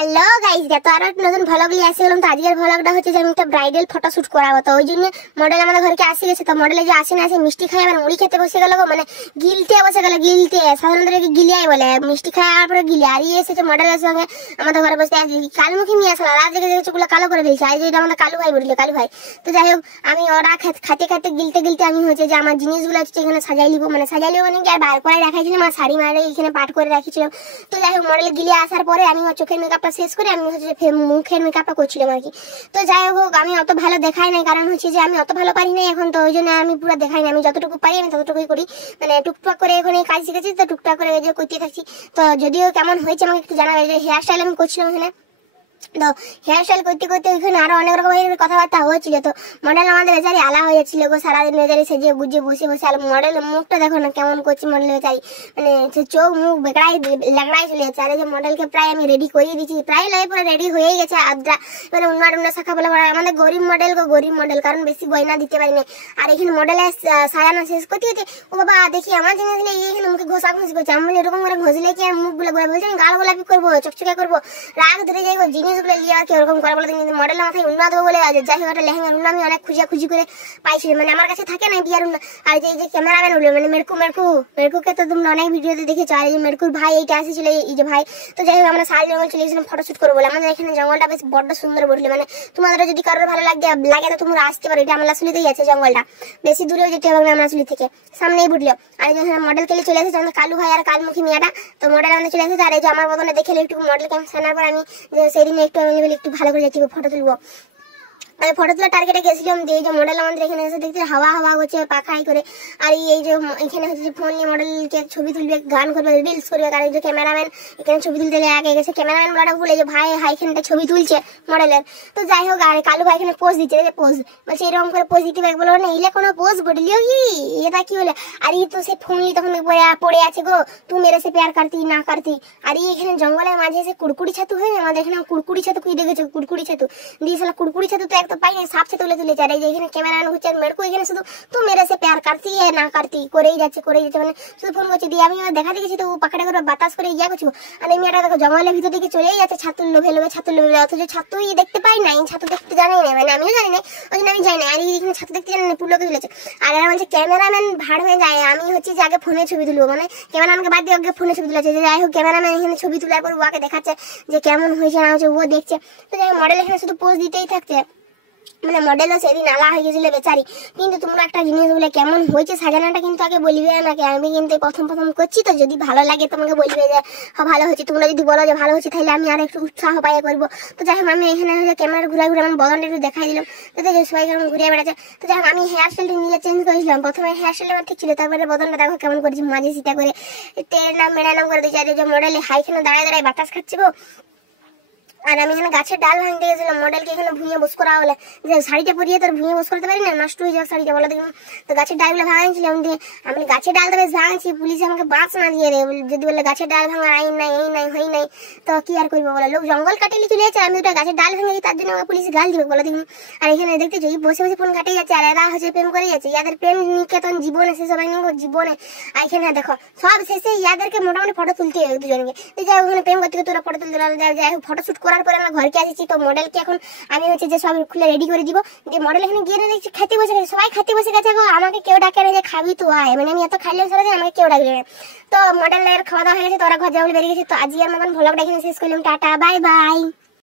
Hello guys, তো আরো একটা নতুন ভ্লগ নিয়ে আসি গেলাম। তো আজকের ভ্লগটা হচ্ছে যে আমি একটা ব্রাইডাল ফটোশুট করাবো। তো ওই জন্য মডেল আমাদের ঘরকে আসি গেছে। তো মডেলে যে আসে না আসে মিষ্টি খাই মানে মুড়ি খেতে বসে গেল, মানে গিলতে বসে গেল। গিলতে সাধারণত গিলিয়াই বলে, মিষ্টি খাওয়ার পরে গিলে। আর এসেছে মডেলের সঙ্গে আমাদের ঘরে বসে কালমুখী নিয়ে আসলো। রাত জেগে চোখগুলো কালো করে ফেলছে। আর যেটা আমাদের কালু ভাই বললো, কালু ভাই। তো যাই হোক, আমি ওরা খাতে খাতে গিলতে গিলতে আমি হচ্ছে যে আমার জিনিসগুলো হচ্ছে এখানে সাজাই লিবো, মানে কি আর বার করে রাখাইছিলাম। আমার শাড়ি মারে এখানে পাট করে রাখিছিলাম। তো যাই হোক, মডেলে গিলে আসার পরে আমি চোখের মেকআপটা শেষ করে আমি হচ্ছে মুখের মেকআপটা করছিলাম আর কি। তো যাই হোক, আমি অত ভালো দেখাই নাই, কারণ হচ্ছে যে আমি অত ভালো পারি না এখন। তো ওই জন্য আমি পুরো দেখাই না, আমি যতটুকু পারি আমি ততটুকুই করি। মানে টুকটাক করে এখন এই কাজ শিখেছি, তো টুকটাক করে যে করতে থাকছি। তো যদিও কেমন হয়েছে আমাকে একটু জানাবে। যে হেয়ার স্টাইল আমি করছিলাম এখানে। তো হেয়ার স্টাইল করতে করতে ওইখানে আরো অনেক রকমের কথাবার্তা হয়েছিল। তো মডেল আমাদের বেচারি আলা হয়ে যাচ্ছিল গো, সারাদিন বেচারি সেজে গুজিয়ে বসে বসে। আর মডেলের মুখটা দেখো না কেমন করছে মডেল বেচারি, মানে চোখ মুখ বেকড়াই লাগড়াই চলে যাচ্ছে। আর এই যে মডেলকে প্রায় আমি রেডি করিয়ে দিচ্ছি, প্রায় লাই পরে রেডি হয়ে গেছে আদ্রা। মানে অন্য শাখা বলে আমাদের গরিব মডেল, কারণ বেশি গয়না দিতে পারি না। আর এখানে মডেলে সাজানো শেষ করতে হচ্ছে। ও বাবা দেখি আমার জিনিস দিলে এখানে মুখে ঘষা ঘষি করছে। আমি এরকম করে ঘষলে কি মুখ গুলো বলছে আমি গাল গোলাপি করবো, চকচকে করবো, রাগ ধরে যাইবো, জিনিসগুলো লিয়ে আর কি ওরকম করে বলে। কিন্তু মডেলের মাথায় উন্না দেবো বলে যাই হোক একটা লেহেঙ্গার উন্না আমি অনেক খুঁজি করে পাইছিলাম, মানে আমার কাছে থাকে না বিয়ার উন্না। আর যে ক্যামেরাম্যান বললো মানে মেরকুকে তো তোমরা অনেক ভিডিওতে দেখেছো। আর এই মেরকুর ভাই এইটা আসেছিল, এই যে ভাই। তো যাই হোক, আমরা শাল জঙ্গল চলে গেছিলাম ফটোশুট করবো বলে। আমাদের এখানে জঙ্গলটা বেশ বড্ড সুন্দর বললে, মানে তোমাদের যদি কারোর ভালো লাগে তো তোমরা আসতে পারো। এটা আমলাশুলিতেই আছে জঙ্গলটা, বেশি দূরেও যেতে হবে না আমলাশুলি থেকে, সামনেই বুঝলো। আর এই যে মডেল কেলে চলে এসেছে আমাদের কালু ভাই আর কালমুখী মেয়েটা। তো মডেল আমাদের চলে এসেছে। আর এই যে আমার বদনে দেখে একটু মডেল কেমন সানার পর আমি সেদিনে একটু ভালো করে যাচ্ছি ফটো তুলবো। আমি ফটো তোলার টার্গেটে গেছিলাম। যে এই যে মডেল আমাদের এখানে এসে দেখতে হাওয়া হচ্ছে পাখাই করে। আর এই যে এখানে হচ্ছে যে ফোন নিয়ে মডেলকে ছবি তুলবে, গান করবে, রিলস করবে। আর এই যে ক্যামেরাম্যান এখানে ছবি তুলতে আগে গেছে। ক্যামেরাম্যান বলাটা বলে যে ভাই এখানটা ছবি তুলছে মডেলের। তো যাই হোক, আর কালু ভাই এখানে পোজ দিচ্ছে, পোজ বলছে এরকম করে পোজ দিতে হবে বলো না, ইলে কোনো পোজ বলিও কি এটা কি হলে। আর এই তো সে ফোন নিয়ে তখন পড়ে আছে গো, তুই মেরে সে প্যার করতি না করতি। আর এখানে জঙ্গলের মাঝে এসে কুড়কুড়ি ছাতু হয়, আমাদের এখানে কুড়কুড়ি ছাতু কি দেখেছো, কুড়কুড়ি ছাতু দিয়ে কুড়কুড়ি ছাতু তো তো পাই না, সাপ से তুলে আর এই যে এখানে ক্যামেরা হচ্ছে মেরকু এখানে শুধু তুই মেরে সে প্যার করতি না করতি করেই যাচ্ছে মানে শুধু ফোন করছে। দিয়ে আমি দেখা দেখেছি তো পাখাটা করে বাতাস করে ইয়া করছি। আর এই মেয়েটা দেখো জঙ্গলের ভিতর দিকে চলেই যাচ্ছে ছাতুর লোভে অথচ ছাতুই দেখতে পাই নাই, ছাতু দেখতে জানি না, মানে আমিও জানি না, ওই জন্য আমি যাই না। আর এখানে ছাতু দেখতে জানি না, পুরোকে তুলেছে। আর এরা বলছে ক্যামেরাম্যান ভাড় হয়ে যায়, আমি হচ্ছে যে আগে ফোনে ছবি তুলবো, মানে ক্যামেরাম্যানকে বাদ দিয়ে আগে ফোনে ছবি তুলেছে। যাই হোক, ক্যামেরাম্যান এখানে ছবি তোলার পর ওকে দেখাচ্ছে যে কেমন হয়েছে না হচ্ছে, ও দেখছে। তো যাই মডেল এখানে শুধু পোজ দিতেই থাকছে, মানে মডেলও সেদিন আলা হয়ে গেছিল বেচারি। কিন্তু তোমরা একটা জিনিস বলে কেমন হয়েছে সাজানোটা কিন্তু আগে বলবে নাকি, আমি কিন্তু প্রথম করছি। তো যদি ভালো লাগে তোমাকে বলবে যে ভালো হচ্ছে, তোমরা যদি বলো যে ভালো হচ্ছে তাহলে আমি আর একটু উৎসাহ পাই করবো। তো যাই হোক, আমি এখানে ক্যামেরা ঘুরে আমার বদনটা একটু দেখাই দিলাম, যাতে সবাই কেমন ঘুরে বেড়াচ্ছে। তো যাই হোক, আমি হেয়ার স্টাইলটা নিজে চেঞ্জ করেছিলাম। প্রথমে হেয়ার স্টাইল আমার ঠিক ছিল, তারপরে বদনটা দেখো কেমন করেছি, মাঝে সিটা করে তেল নাম মেরা নাম করে দিয়েছি। আর যে মডেল হাইখানে দাঁড়ায় বাতাস খাচ্ছে গো। আর আমি এখানে গাছের ডাল ভাঙতে গেছিলাম, মডেলকে এখানে ভুঁয়ে বস করা বলে, যে শাড়িটা পরিয়ে তোর ভুঁয়ে বস করতে পারি না, নষ্ট হয়ে যাবে শাড়িটা বলে দেখুন। তো গাছের ডালগুলো ভাঙাইছিলাম, দিয়ে আমি গাছের ডালটা বেশ ভাঙছি, পুলিশে আমাকে বাঁচ না দিয়ে দেয়, যদি বলে গাছের ডাল ভাঙার আইন নাই, এই নাই হই নাই। তো কি আর করবো বলে, লোক জঙ্গল কাটিয়ে চলে যাচ্ছে, আমি ওটা গাছের ডাল ভেঙে তার জন্য আমাকে পুলিশে গাল দিবে বলে দেখুন। আর এখানে দেখতেছি বসে ফোন কাটিয়ে যাচ্ছে, আর এরা হচ্ছে প্রেম করে যাচ্ছে। ইয়াদের প্রেম নিকেতন জীবনে শেষ হবে জীবনে। আর এখানে দেখো সব শেষে ইয়াদেরকে মোটামুটি ফটো তুলতে হবে দুজনকে। যাই হোক, ওখানে প্রেম করতে তোরা ফটো তুলতে যাই হোক, ফটো শুট করার পরে আমরা ঘরকে আসছি। তো মডেলকে এখন আমি হচ্ছে যে সব খুলে রেডি করে দিব। যে মডেল এখানে গিয়ে দেখছি খেতে বসে গেছে, সবাই খেতে বসে গেছে গো। আমাকে কেউ ডাকে না যে খাবি তো আয়, মানে আমি এত খাইলে সারাদিন আমাকে কেউ ডাকবে না। তো মডেলের খাওয়া দাওয়া হয়ে গেছে, তো ওরা ঘর যাবো বেরিয়ে গেছে। তো আজকের মতন ভ্লগটা এখানে শেষ করলাম, টাটা বাই বাই।